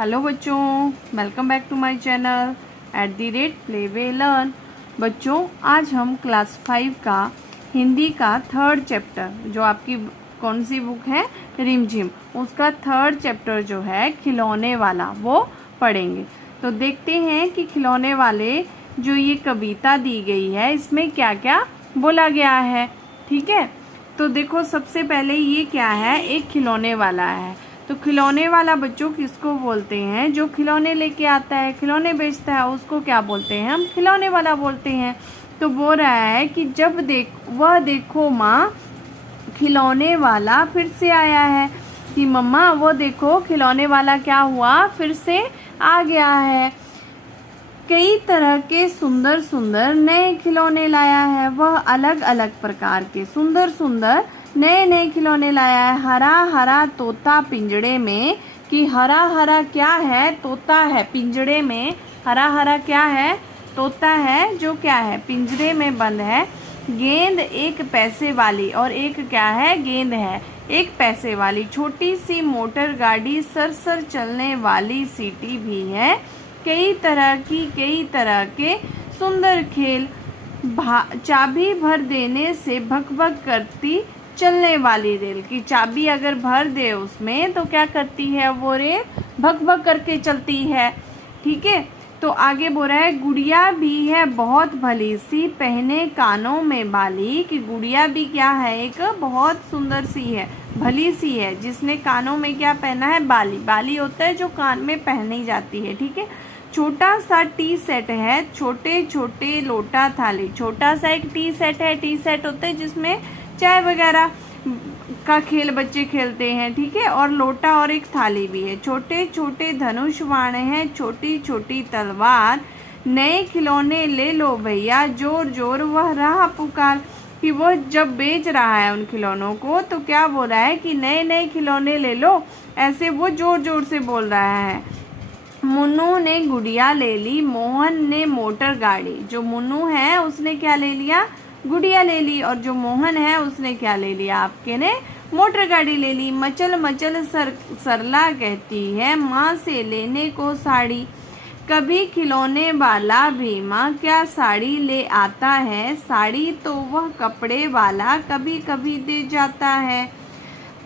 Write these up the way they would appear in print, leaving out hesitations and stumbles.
Hello बच्चों, welcome back to my channel @play way learn. बच्चों, आज हम क्लास 5 का हिंदी का थर्ड चैप्टर, जो आपकी कौन सी बुक है, रिमझिम, उसका थर्ड चैप्टर जो है खिलौने वाला, वो पढ़ेंगे। तो देखते हैं कि खिलौने वाले जो ये कविता दी गई है, इसमें क्या क्या बोला गया है। ठीक है, तो देखो सबसे पहले ये क्या है, एक खिलौने वाला है। तो खिलौने वाला बच्चों किसको बोलते हैं? जो खिलौने लेके आता है, खिलौने बेचता है, उसको क्या बोलते हैं? हम खिलौने वाला बोलते हैं। तो बोल रहा है कि जब देखो माँ, खिलौने वाला फिर से आया है। कि मम्मा वो देखो, खिलौने वाला क्या हुआ, फिर से आ गया है। कई तरह के सुंदर सुंदर नए खिलौने लाया है। वह अलग अलग प्रकार के सुंदर सुंदर नए नए खिलौने लाया है। हरा हरा तोता पिंजड़े में। कि हरा हरा क्या है? तोता है पिंजड़े में। हरा हरा क्या है? तोता है, जो क्या है, पिंजरे में बंद है। गेंद एक पैसे वाली, और एक क्या है? गेंद है एक पैसे वाली। छोटी सी मोटर गाड़ी, सरसर चलने वाली सीटी भी है। कई तरह के सुंदर खेल। चाबी भर देने से भक भक करती चलने वाली रेल। की चाबी अगर भर दे उसमें तो क्या करती है वो रेल? भक भक करके चलती है। ठीक है, तो आगे बोल रहा है गुड़िया भी है बहुत भली सी, पहने कानों में बाली। कि गुड़िया भी क्या है? एक बहुत सुंदर सी है, भली सी है, जिसने कानों में क्या पहना है? बाली। बाली होता है जो कान में पहनी जाती है। ठीक है, छोटा सा टी सेट है, छोटे छोटे लोटा थाली। छोटा सा एक टी सेट है। टी सेट होता है जिसमें चाय वगैरह का खेल बच्चे खेलते हैं। ठीक है, और लोटा और एक थाली भी है। छोटे छोटे धनुष बाण हैं, छोटी छोटी तलवार। नए खिलौने ले लो भैया, जोर जोर वह रहा पुकार। कि वो जब बेच रहा है उन खिलौनों को, तो क्या बोल रहा है कि नए नए खिलौने ले लो, ऐसे वो जोर जोर से बोल रहा है। मुन्नू ने गुड़िया ले ली, मोहन ने मोटर गाड़ी। जो मुन्नू है उसने क्या ले लिया? गुड़िया ले ली। और जो मोहन है उसने क्या ले लिया? आपके ने मोटर गाड़ी ले ली। मचल मचल सरला कहती है, माँ से लेने को साड़ी। कभी खिलौने वाला भी माँ क्या साड़ी ले आता है। साड़ी तो वह कपड़े वाला कभी कभी दे जाता है।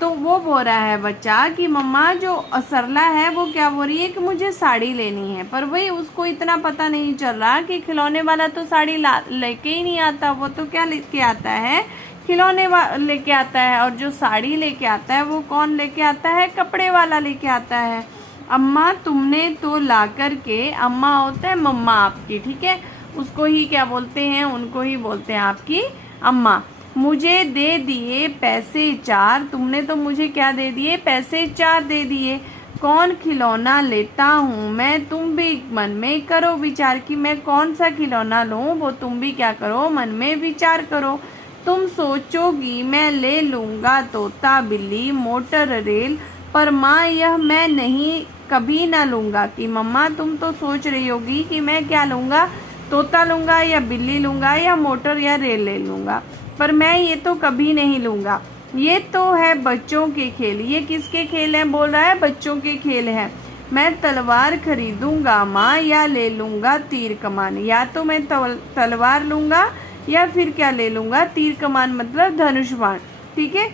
तो वो बोल रहा है बच्चा कि मम्मा जो सरला है वो क्या बोल रही है कि मुझे साड़ी लेनी है, पर वही उसको इतना पता नहीं चल रहा कि खिलौने वाला तो साड़ी लेके ही नहीं आता। वो तो क्या लेके आता है? खिलौने लेके आता है। और जो साड़ी लेके आता है वो कौन लेके आता है? कपड़े वाला लेके आता है। अम्मा तुमने तो ला कर के, अम्मा होता है मम्मा आपकी, ठीक है, उसको ही क्या बोलते हैं? उनको ही बोलते हैं आपकी अम्मा। मुझे दे दिए पैसे 4। तुमने तो मुझे क्या दे दिए? पैसे 4 दे दिए। कौन खिलौना लेता हूँ मैं, तुम भी मन में करो विचार। कि मैं कौन सा खिलौना लूँ, वो तुम भी क्या करो? मन में विचार करो। तुम सोचोगी मैं ले लूँगा तोता बिल्ली मोटर रेल, पर माँ यह मैं नहीं कभी ना लूँगा। कि मम्मा तुम तो सोच रही होगी कि मैं क्या लूँगा, तोता लूँगा या बिल्ली लूँगा या मोटर या रेल ले लूँगा, पर मैं ये तो कभी नहीं लूँगा। ये तो है बच्चों के खेल। ये किसके खेल हैं? बोल रहा है बच्चों के खेल हैं। मैं तलवार खरीदूंगा माँ, या ले लूँगा तीर कमान। या तो मैं तलवार लूँगा या फिर क्या ले लूँगा? तीर कमान, मतलब धनुष बाण। ठीक है,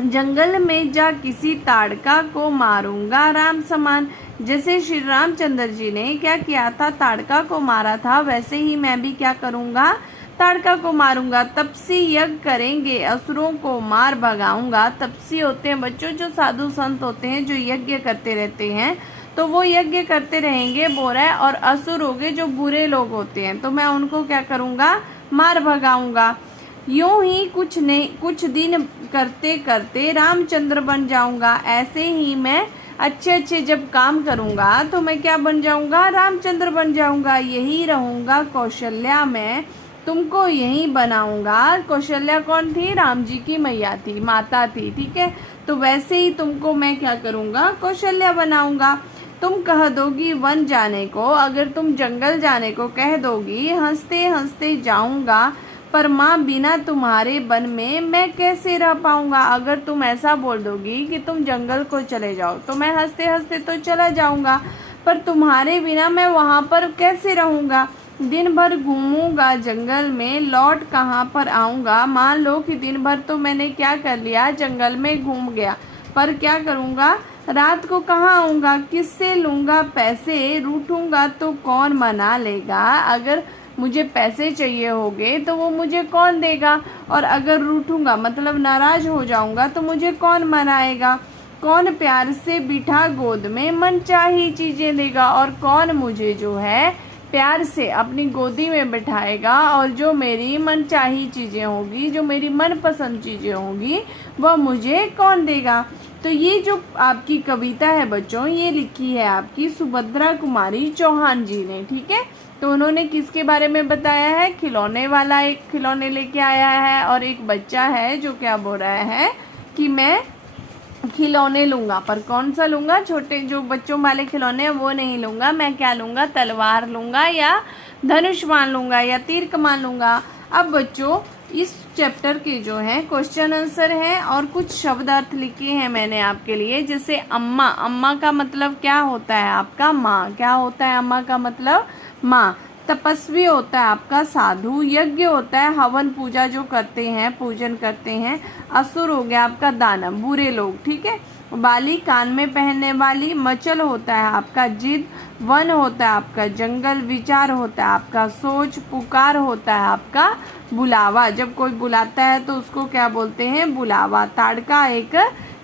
जंगल में जा किसी ताड़का को मारूंगा राम समान। जैसे श्री रामचंद्र जी ने क्या किया था? ताड़का को मारा था, वैसे ही मैं भी क्या करूँगा? ताड़का को मारूंगा। तपसी यज्ञ करेंगे, असुरों को मार भगाऊंगा। तपसी होते हैं बच्चों जो साधु संत होते हैं, जो यज्ञ करते रहते हैं, तो वो यज्ञ करते रहेंगे बोल रहा है। और असुर हो गए जो बुरे लोग होते हैं, तो मैं उनको क्या करूंगा? मार भगाऊंगा। यूं ही कुछ दिन करते करते रामचंद्र बन जाऊंगा। ऐसे ही मैं अच्छे अच्छे जब काम करूंगा तो मैं क्या बन जाऊंगा? रामचंद्र बन जाऊंगा। यही रहूंगा कौशल्या में, तुमको यही बनाऊंगा। कौशल्या कौन थी? राम जी की मैया थी, माता थी। ठीक है, तो वैसे ही तुमको मैं क्या करूंगा? कौशल्या बनाऊंगा। तुम कह दोगी वन जाने को, अगर तुम जंगल जाने को कह दोगी, हंसते हंसते जाऊंगा। पर माँ बिना तुम्हारे वन में मैं कैसे रह पाऊंगा। अगर तुम ऐसा बोल दोगी कि तुम जंगल को चले जाओ तो मैं हंसते हंसते तो चला जाऊंगा, पर तुम्हारे बिना मैं वहाँ पर कैसे रहूँगा। दिन भर घूमूंगा जंगल में, लौट कहाँ पर आऊँगा। मान लो कि दिन भर तो मैंने क्या कर लिया, जंगल में घूम गया, पर क्या करूँगा, रात को कहाँ आऊँगा, किससे लूँगा पैसे, रूठूंगा तो कौन मना लेगा। अगर मुझे पैसे चाहिए होंगे तो वो मुझे कौन देगा, और अगर रूठूंगा मतलब नाराज हो जाऊँगा तो मुझे कौन मनाएगा। कौन प्यार से बिठा गोद में मनचाही चीज़ें देगा, और कौन मुझे जो है प्यार से अपनी गोदी में बिठाएगा, और जो मेरी मनचाही चीज़ें होगी, जो मेरी मनपसंद चीज़ें होंगी, वह मुझे कौन देगा। तो ये जो आपकी कविता है बच्चों, ये लिखी है आपकी सुभद्रा कुमारी चौहान जी ने, ठीक है। तो उन्होंने किसके बारे में बताया है, खिलौने वाला एक खिलौने लेके आया है, और एक बच्चा है जो क्या बोल रहा है कि मैं खिलौने लूँगा, पर कौन सा लूँगा, छोटे जो बच्चों वाले खिलौने हैं वो नहीं लूँगा, मैं क्या लूँगा, तलवार लूँगा या धनुष बाण लूँगा या तीर कमान लूँगा। अब बच्चों इस चैप्टर के जो है क्वेश्चन आंसर है और कुछ शब्द अर्थ लिखे हैं मैंने आपके लिए। जैसे अम्मा, अम्मा का मतलब क्या होता है आपका, माँ। क्या होता है अम्मा का मतलब, माँ। तपस्वी होता है आपका साधु। यज्ञ होता है हवन पूजा जो करते हैं, पूजन करते हैं। असुर हो गया आपका दानव, बुरे लोग, ठीक है। बाली कान में पहनने वाली। मचल होता है आपका जिद। वन होता है आपका जंगल। विचार होता है आपका सोच। पुकार होता है आपका बुलावा, जब कोई बुलाता है तो उसको क्या बोलते हैं, बुलावा। ताड़का एक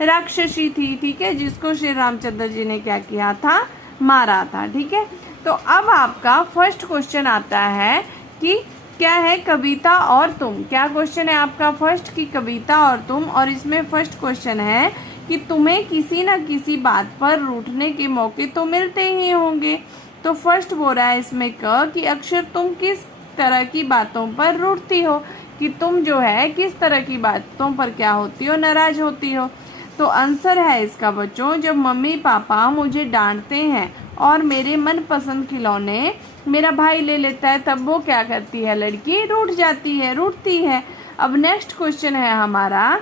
राक्षसी थी, ठीक है, जिसको श्री रामचंद्र जी ने क्या किया था, मारा था, ठीक है। तो अब आपका फर्स्ट क्वेश्चन आता है कि क्या है कविता और तुम। क्या क्वेश्चन है आपका फर्स्ट की कविता और तुम, और इसमें फर्स्ट क्वेश्चन है कि तुम्हें किसी न किसी बात पर रूठने के मौके तो मिलते ही होंगे। तो फर्स्ट बोल रहा है इसमें कि अक्षर तुम किस तरह की बातों पर रूठती हो, कि तुम जो है किस तरह की बातों पर क्या होती हो, नाराज होती हो। तो आंसर है इसका बच्चों, जब मम्मी पापा मुझे डांटते हैं और मेरे मनपसंद खिलौने मेरा भाई ले लेता है, तब वो क्या करती है, लड़की रूठ जाती है, रूठती है। अब नेक्स्ट क्वेश्चन है हमारा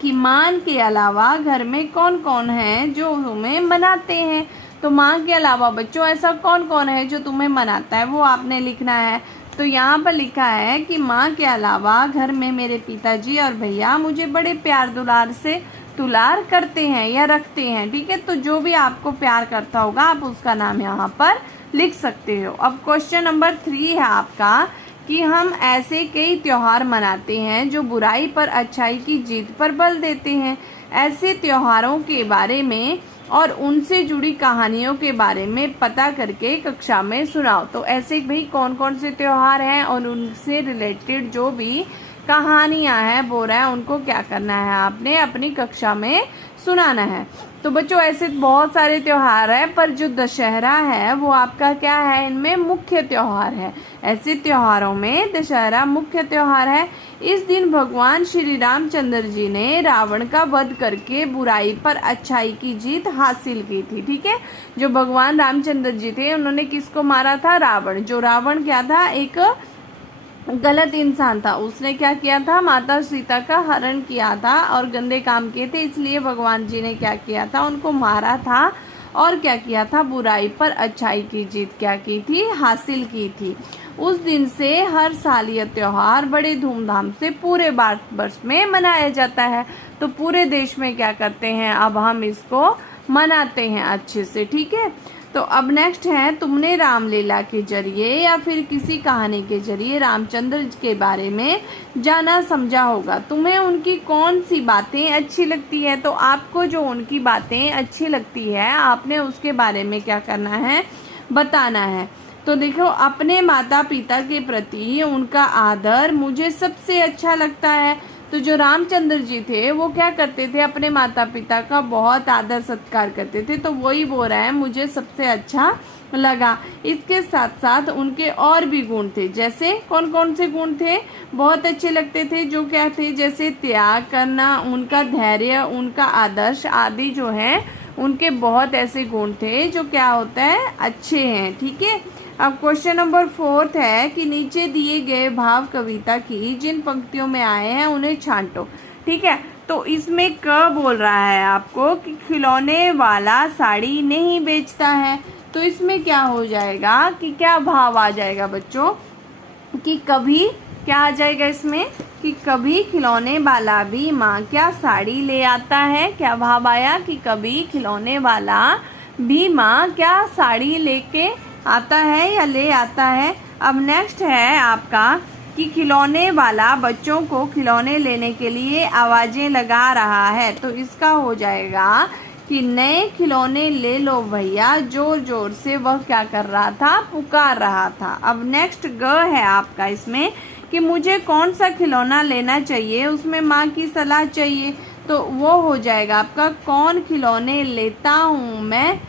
कि माँ के अलावा घर में कौन कौन है जो तुम्हें मनाते हैं। तो माँ के अलावा बच्चों ऐसा कौन कौन है जो तुम्हें मनाता है, वो आपने लिखना है। तो यहाँ पर लिखा है कि माँ के अलावा घर में मेरे पिताजी और भैया मुझे बड़े प्यार दुलार से दुलार करते हैं या रखते हैं, ठीक है। तो जो भी आपको प्यार करता होगा आप उसका नाम यहाँ पर लिख सकते हो। अब क्वेश्चन नंबर 3 है आपका कि हम ऐसे कई त्योहार मनाते हैं जो बुराई पर अच्छाई की जीत पर बल देते हैं। ऐसे त्योहारों के बारे में और उनसे जुड़ी कहानियों के बारे में पता करके कक्षा में सुनाओ। तो ऐसे भाई कौन कौन से त्योहार हैं और उनसे रिलेटेड जो भी कहानियां हैं बोल रहा है, उनको क्या करना है, आपने अपनी कक्षा में सुनाना है। तो बच्चों ऐसे बहुत सारे त्योहार है, पर जो दशहरा है वो आपका क्या है, इनमें मुख्य त्योहार है। ऐसे त्योहारों में दशहरा मुख्य त्योहार है। इस दिन भगवान श्री रामचंद्र जी ने रावण का वध करके बुराई पर अच्छाई की जीत हासिल की थी, ठीक है। जो भगवान रामचंद्र जी थे उन्होंने किसको मारा था, रावण। जो रावण क्या था, एक गलत इंसान था। उसने क्या किया था, माता सीता का हरण किया था और गंदे काम किए थे, इसलिए भगवान जी ने क्या किया था, उनको मारा था। और क्या किया था, बुराई पर अच्छाई की जीत क्या की थी, हासिल की थी। उस दिन से हर साल यह त्योहार बड़े धूमधाम से पूरे भारतवर्ष में मनाया जाता है। तो पूरे देश में क्या करते हैं, अब हम इसको मनाते हैं अच्छे से, ठीक है। तो अब नेक्स्ट है, तुमने रामलीला के जरिए या फिर किसी कहानी के जरिए रामचंद्र के बारे में जाना समझा होगा। तुम्हें उनकी कौन सी बातें अच्छी लगती है। तो आपको जो उनकी बातें अच्छी लगती है आपने उसके बारे में क्या करना है, बताना है। तो देखो, अपने माता पिता के प्रति उनका आदर मुझे सबसे अच्छा लगता है। तो जो रामचंद्र जी थे वो क्या करते थे, अपने माता पिता का बहुत आदर सत्कार करते थे। तो वही बोल रहा है मुझे सबसे अच्छा लगा। इसके साथ साथ उनके और भी गुण थे। जैसे कौन कौन से गुण थे, बहुत अच्छे लगते थे, जो क्या थे, जैसे त्याग करना, उनका धैर्य, उनका आदर्श आदि जो है उनके बहुत ऐसे गुण थे जो क्या होता है, अच्छे हैं। ठीक है, अब क्वेश्चन नंबर 4 है कि नीचे दिए गए भाव कविता की जिन पंक्तियों में आए हैं उन्हें छांटो। ठीक है, तो इसमें क बोल रहा है आपको कि खिलौने वाला साड़ी नहीं बेचता है। तो इसमें क्या हो जाएगा कि क्या भाव आ जाएगा बच्चों, कि कभी क्या आ जाएगा इसमें कि कभी खिलौने वाला भी माँ क्या साड़ी ले आता है। क्या भाव आया कि कभी खिलौने वाला भी माँ क्या साड़ी लेके आता है या ले आता है। अब नेक्स्ट है आपका कि खिलौने वाला बच्चों को खिलौने लेने के लिए आवाजें लगा रहा है। तो इसका हो जाएगा कि नए खिलौने ले लो भैया, जोर जोर से वह क्या कर रहा था, पुकार रहा था। अब नेक्स्ट ग है आपका इसमें कि मुझे कौन सा खिलौना लेना चाहिए, उसमें माँ की सलाह चाहिए। तो वो हो जाएगा आपका कौन खिलौने लेता हूँ मैं,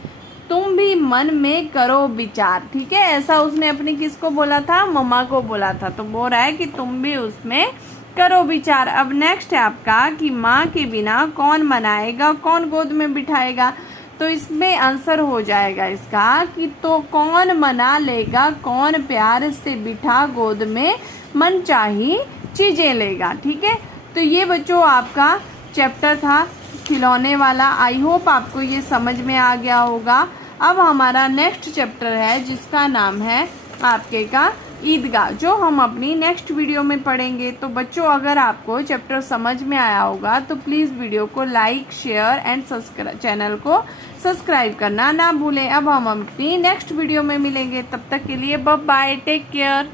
तुम भी मन में करो विचार। ठीक है, ऐसा उसने अपनी किसको बोला था, मम्मा को बोला था। तो बोल रहा है कि तुम भी उसमें करो विचार। अब नेक्स्ट है आपका कि माँ के बिना कौन मनाएगा, कौन गोद में बिठाएगा। तो इसमें आंसर हो जाएगा इसका कि तो कौन मना लेगा, कौन प्यार से बिठा गोद में मन चाही चीजें लेगा। ठीक है, तो ये बच्चों आपका चैप्टर था खिलौने वाला। आई होप आपको ये समझ में आ गया होगा। अब हमारा नेक्स्ट चैप्टर है जिसका नाम है आपके का ईदगाह, जो हम अपनी नेक्स्ट वीडियो में पढ़ेंगे। तो बच्चों अगर आपको चैप्टर समझ में आया होगा तो प्लीज़ वीडियो को लाइक, शेयर एंड चैनल को सब्सक्राइब करना ना भूलें। अब हम अपनी नेक्स्ट वीडियो में मिलेंगे, तब तक के लिए बाय बाय, टेक केयर।